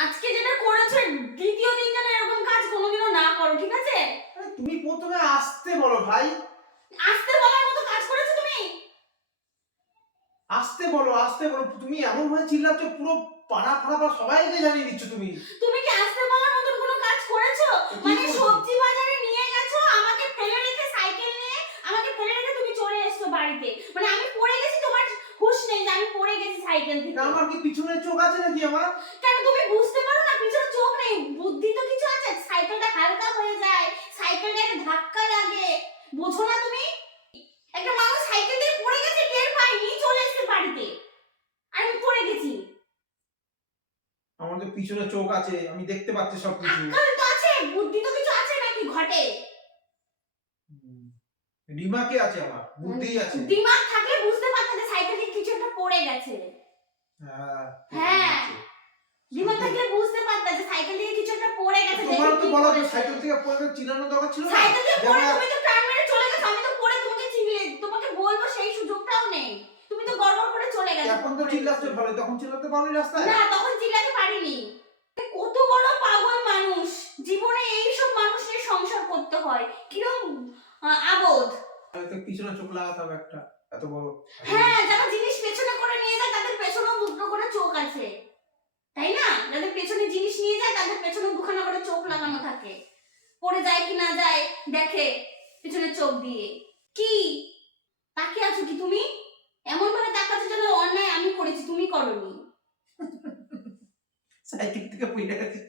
আজকে যেটা করেছো দ্বিতীয় দিন যেন এরকম কাজ কোনোদিনও না করো, ঠিক আছে? তুমি প্রথমে আসতে বলো ভাই, আসতে বলার মতো কাজ করেছো তুমি। আসতে বলো, আসতে বলো। তুমি এমন ভাবে চিল্লাচ্ছ, পুরো পাড়া ফাড়া বা সবাইকে জানিয়ে দিচ্ছ তুমি। তুমি কি আসতে বলার মতো কোনো কাজ করেছো? কি মানে করেছি? সবজি বাজারে নিয়ে গেছো, আমাকে ফেলে রেখে সাইকেল নিয়ে আমাকে ফেলে রেখে তুমি চলে এসছো বাড়িতে। মানে আমি পড়ে গেছি, তোমার হুঁশ নেই যে আমি পড়ে গেছি সাইকেল থেকে। আমার কি পিছনে চোখ আছে নাকি আমার? কেন তুমি বুঝতে পারো না পিছনে চোখ নেই? বুদ্ধি তো কিছু আছে, সাইকেলটা হালকা হয়ে যায়, সাইকেলটাকে ধাক্কা লাগে, বোঝো না তুমি? একটা মানুষ সাইকেল দিয়ে পড়ে গেছে, টের পাইনি, চলে এসেছে বাড়িতে, আর আমি পড়ে গেছি। আমার তো পিছনে চোখ আছে, আমি দেখতে পাচ্ছি সবকিছু। আক্কেল তো আছে, বুদ্ধি তো কিছু আছে নাকি ঘটে? রিমাকে আছে, আমার বুদ্ধিই আছে। দিমাগ থাকলে বুঝতে পারতে যে সাইকেল থেকে কিছু একটা পড়ে গেছে। হ্যাঁ, হ্যাঁ, বুঝছি। দিমাগ থাকলে বুঝতে পারতে যে সাইকেল থেকে কিছু একটা পড়ে গেছে। তোমার তো কি বলা তো করেছে? সাইকেল থেকে পড়ে চিল্লানো দরকার ছিল না। সাইকেল থেকে পড়ে যেমন তুমি তো টার্ন মেরে চলে গেছো, আমি তো পড়ে তোমাকে চিনলে, তোমাকে বলবো সেই সুযোগটাও নেই। তুমি তো গড়বড় করে চলে গেছো। এখন তো চিল্লাচ্ছ ভালো, তখন চিল্লাতে পারোনি রাস্তায়? না, তখন চিল্লাতে পারিনি। কত বড় পাগল মানুষ, জীবনে এইসব মানুষের সংসার করতে হয়, কিরকম আবোধ। হয়তো পিছনে চোখ লাগাতে হবে একটা, এত বড়। হ্যাঁ, যারা জিনিস পেছনে করে নিয়ে যায় তাদের পেছনেও দুটো করে চোখ আছে, তাই না? যাদের পেছনে জিনিস নিয়ে যায় তাদের পেছনে দুখানা করে চোখ লাগানো থাকে, পড়ে যায় কি না যায় দেখে পেছনে চোখ দিয়ে। কি তাকিয়ে আছো কি তুমি? এমন ভাবে তাকাচ্ছো যেন অন্যায় আমি করেছি, তুমি করনি। সাইকেল থেকে পড়ে গেছে।